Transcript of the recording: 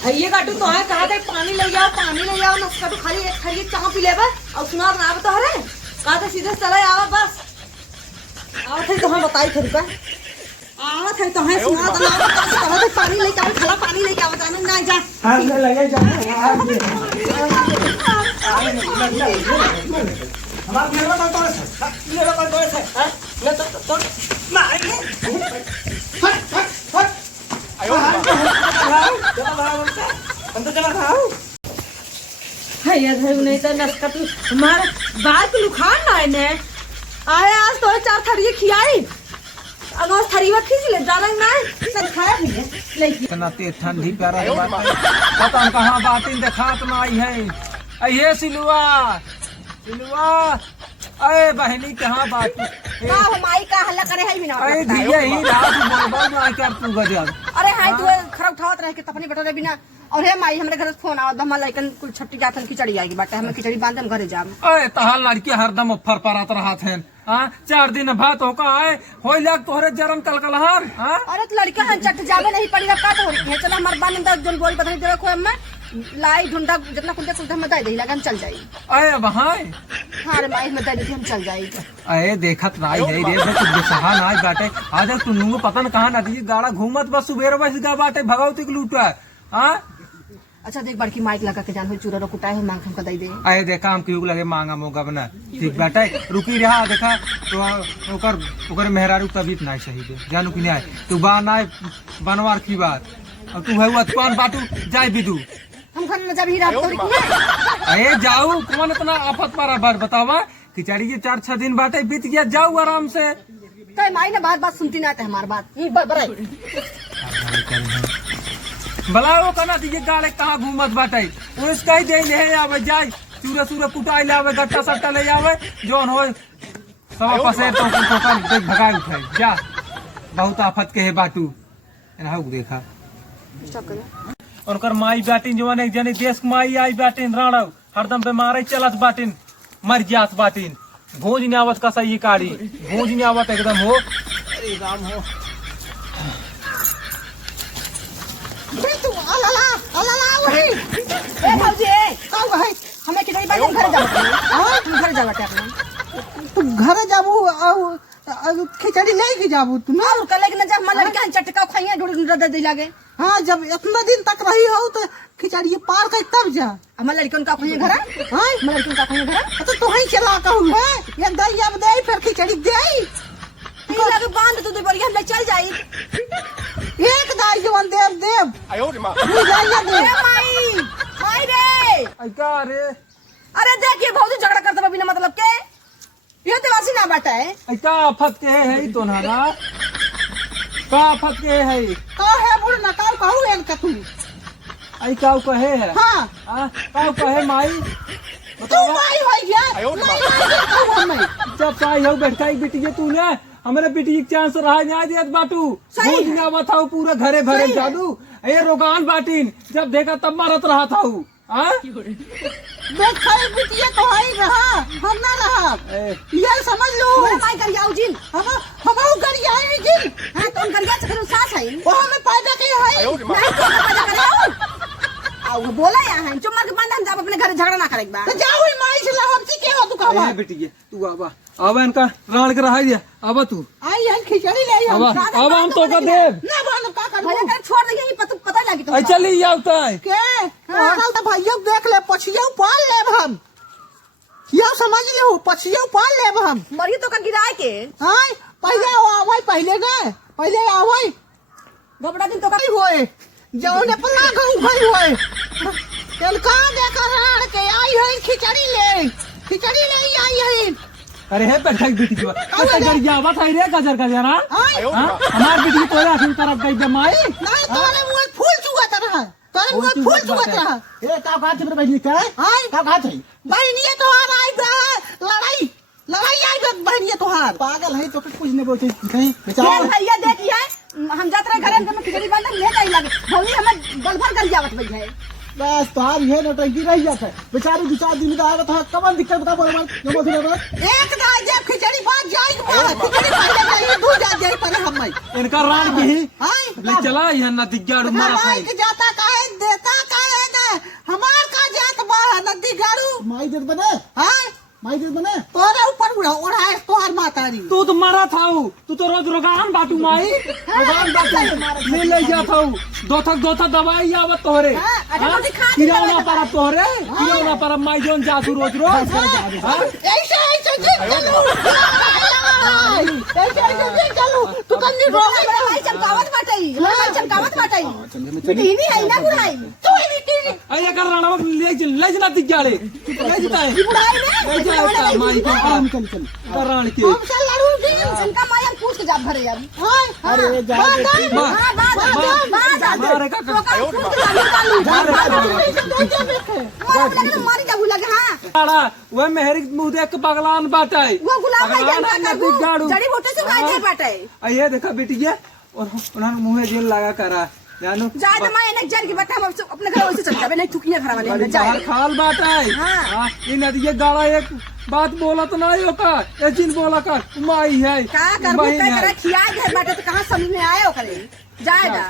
ये काटू तो है कहा थे पानी ले जाओ नस्का तो खाली एक खरी चाह पी लेबा और सुना ना तो हरे कहा थे सीधे चले आवा बस आवत है तो हम बताई थे रुपा आवत है तो है सुना तो कहा थे पानी ले जाओ खाला पानी ले जाओ जाने ना जा हां लगे जा हमारा मेरा का तो है मेरा का तो है ले तो नहीं हट आयो चला भाई अंदर चला खाओ है ये धर नहीं तो नस्का तू हमारे बाल को लुखान ना है ने आए आज तो 4 थरिये खियाई अगर थरी में खींच ले जाना ना सब खाया भी है लेकिन इतना तेज ठंडी प्यारा बात है पता हम कहां बातें दिखात ना आई है ये सिलुआ अरे बहनी कहां बात का हमारी का हल्ला करे है बिना अरे दिए ही रात बोल ना कर तू गजब अरे हां तू खराब उठावत रह के तपनी बैठे बिना और हे माई हमरे घर फोन आवत हम लइकन कुल छट्टी जातन खिचड़ी आएगी बाटे हम खिचड़ी बांध हम घरे जाम अरे तहां लड़की हरदम फर परात रहत हैं हां 4 दिन भात हो का आए होई लाग तोहरे जरम कलकलहार हां अरे तो लड़का हम चट जावे नहीं पड़ी का तो है चल हमर बान में जन बोल बता दे रखो हम लाई ढूंढा जितना कुंडे कुंडे हम दे दे लगा हम चल जाई अरे वहां हां रे माई में दे दे हम चल जाई अरे देखत नाई है रे कुछ बेसहा नाई बाटे आज तू नुंगो पता न कहां नदी गाड़ा घूमत बस सुबेर बस गा बाटे भगवती के लूटा हां अच्छा देख बड़की माइक लगा के जान हो चूरा कुटाए हो मांग हमका दे दे अरे देखा हम क्यों लगे मांगा मोगा बना ठीक बाटे रुकी रहा देखा तो ओकर मेहरारू तबीयत नहीं सही दे जानू कि नहीं तू बाना बनवार की बात और तू है कौन बाटू जाए बिदू हम घर में जब ही रात को अरे जाऊ कौन इतना आफत पारा बात बतावा खिचड़ी के 4-6 दिन बाटे बीत गया जाऊ आराम से तो माई ने बात सुनती ना हमारी बात बराबर भला वो कना दिए गाड़े कहाँ घूमत बाटे उसका ही दे ले आवे जाए चूरा चूरा कुटाई ले आवे गट्टा सट्टा ले आवे जोन हो सब पसे तो देख भगाई उठाई जा बहुत आफत के है बाटू एना हो देखा उनकर माई बाटिन जवान एक जने देश माई आई बाटिन राणा हरदम बीमार चलत बाटिन मर जात बाटिन भोज ने आवत कसा ये काड़ी भोज ने आवत एकदम हो अरे राम हो तू अलाला वही ए भौजी का वही हमें किधर बात घर जाओ हां तुम घर जावा अपना तू घर जाबू खिचड़ी ले के जाबू तू ना और कल लेकिन जब मन लड़का चटका खाइए ढूंढ दे लागे हां जब इतना दिन तक रही हो तो खिचड़ी पार कर तब जा हम लड़कन का खाइए घर हां हम लड़कन का खाइए घर तो तू ही चला कहू है ये दई अब दे फिर खिचड़ी दे ई लगे बांध तू दे बढ़िया हम ले चल जाई एक दाई जवन देव देव आयो रे मां तू जाइए दे ए माई रे का रे अरे देखिए भौजी झगड़ा करते बिना मतलब के ये देवासी ना बाटा है ऐसा आफत के है तो ना का आफत के है का है बुढ़ ना का कहू एन का तू आई का कहे है हां का कहे माई तू माई होई गया माई जब पाई हो बैठाई बिटिया तू ने हमारे बिटी के चांस रहा ना दियत बाटू भोज ना बताओ पूरा घरे भरे जादू ये रोगान बाटिन जब देखा तब मारत रहा था हां देख खाई बिटिया तो आई रहा हम ना रहा ये समझ लो माई कर जाओ जिन हम कर आई जिन हां तुम कर जा फिर सास है वो हमें पैदा के है नहीं तो पैदा करे आओ बोला या है चुम्मा के बांध हम जब अपने घर झगड़ा ना करेगा बा तो जाओ माई से हम सी के हो तू कहवा ए बिटिया तू आवा इनका राण के रहा दिया आवा तू आई हम खिचड़ी ले आई आवा हम तो का देव ना बान का कर भले कर छोड़ दे ये पता लगी तो आई चली आवता है के हां तो भैया देख ले पछिया पाल लेब हम ये समझ ले हो पछिया पाल लेब हम मरी तो का गिराए के हां पहले आवई पहले गए पहले आवई गोबड़ा दिन तो का होए जौने पला गऊ गई होए तेल का देकर राण के आई है खिचड़ी ले आई है अरे है बैठाई बिटी जो गजर जावा था रे गजर गजर हां हमार बिटी तोरा अखिन तरफ गई जमाई नहीं तोरे मुंह फूल चुगत रहा तोरे मुंह फूल चुगत रहा ए का बात है बहनी का हां का बात है बहनिया तो आ आई लड़ाई आई बहनिया तोहार पागल है तो कुछ नहीं बोलते नहीं बेचारा भैया देखिए हम जात रहे घर में खिचड़ी बांध ले जाई लगे भौजी हमें गल भर गल जावत भई है बस तार ये नटंकी रह जाता है बेचारी 2-4 दिन का आया था कब दिक्कत बता बोल एक ना जब खिचड़ी बात जाएगी खिचड़ी पहले नहीं दूर जा जाए पर हम इनका रान की हां ले चला यहां ना दिग्गाड़ मारा था जाता काहे देता माई भगवान बाटे ले ले जात हूँ दो थक दवाई आवत तोहरे अच्छा, हाँ? रोटी खा ली किरौना पर तोहरे किरौना पर माई जोन जासू रोज रोज हाँ? ऐसे जी चलो ऐसे चलो तू कन्नी रो बड़ा भाई चमकावत बाटई भाई चमकावत बाटई टीनी है ना बुढ़ाई तू ही टीनी अरे कर राणा ले जना दिग्गाले ले जता है बुढ़ाई ले जाता माई को चल चल करण के हम चल लड़ू जी इनका माया पूछ के जात भरे अब अरे जा हां बात मारे का मारी जाबू लगे हां काड़ा वो मेहरी मुंह देख के बगलान बाटाई वो गुलाब भाई बगलान जानता नदी गाड़ू जड़ी बूटी से गाय थे बाटे ये देखा बेटिया और उन्होंने मुंह जेल लगा करा जानो जा तो मैं इन्हें जर की बट्टा हम अपने घर वैसे चल जाबे नहीं थुकिया खराब वाले जा बाहर खाल बाटाई हाँ। हां ये नदी गाड़ा एक बात बोला तो नहीं होका ये जिन बोला कर माई है का करबू बहिन काय है। करे खिया घर बाटे तो कहां समझ में आए ओकरे जाएगा